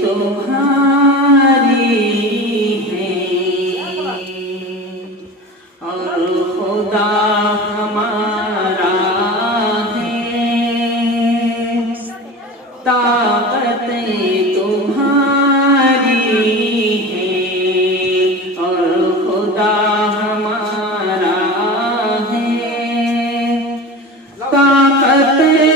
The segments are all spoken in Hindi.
तुम्हारी है और खुदा हमारा है। ताकतें तुम्हारी है और खुदा हमारा है। ताकतें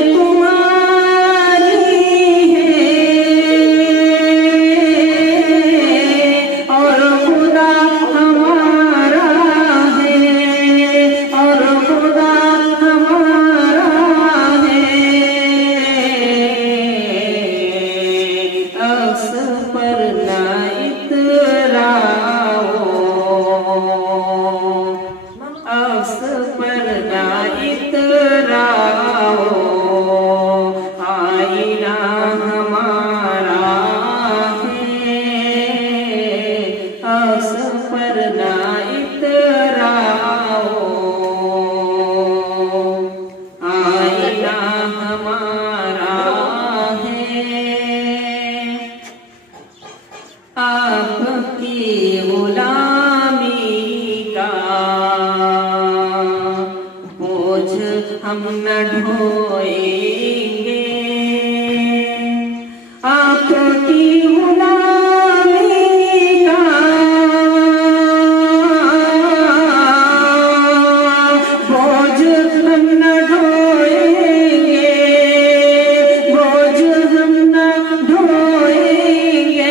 आपकी गुलामी का बोझ हम न ढोएंगे। आपकी गुलामी का बोझ हम न ढोएंगे। बोझ हम न ढोएंगे।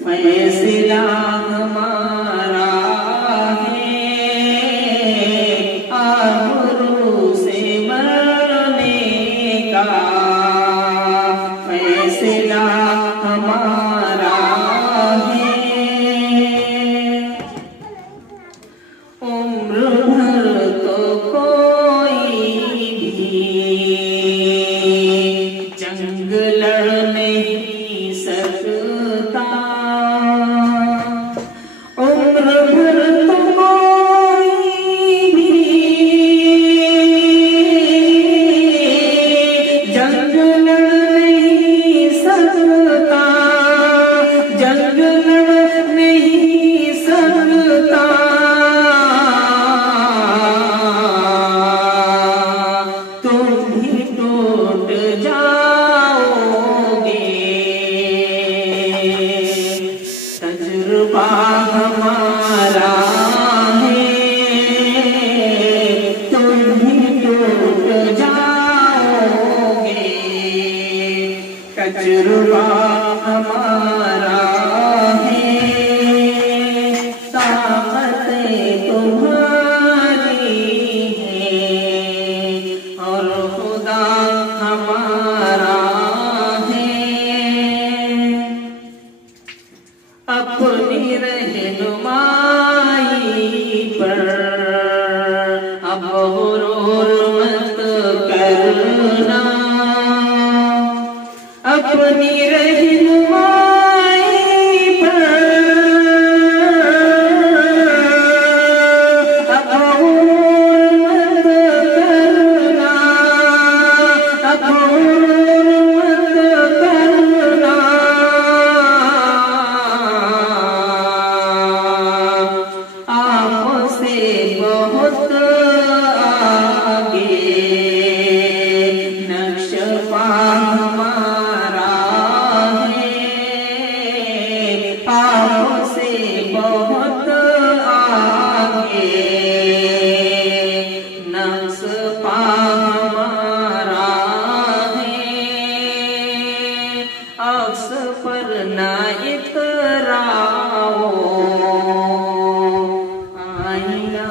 फैसला हमारा है आबरू से मरने का। फैसला हमारा है। उम्र भर तो कोई भी जंग लड़ नहीं सकता। उम्र भर तो कोई भी जंग लड़ नहीं सकता। जंग लड़ नहीं सकता। तुम भी टूट जाओगे। तजुर्बा हमारा है। तुम भी टूट जाओगे। तजुर्बा हमारा है। ताकतें तुम्हारी है और खुदा हमारा है। अपनी रहनुमाई पर अब गुरूर मत करना। अपनी रहनुमाई पर अब गुरूर मत करना। अब गुरूर मत करना। आपसे बहुत आगे नक्शा हमारा है। आपसे बहुत आगे नक्शा हमारा है। अक्स पर ना इतराओ। आईना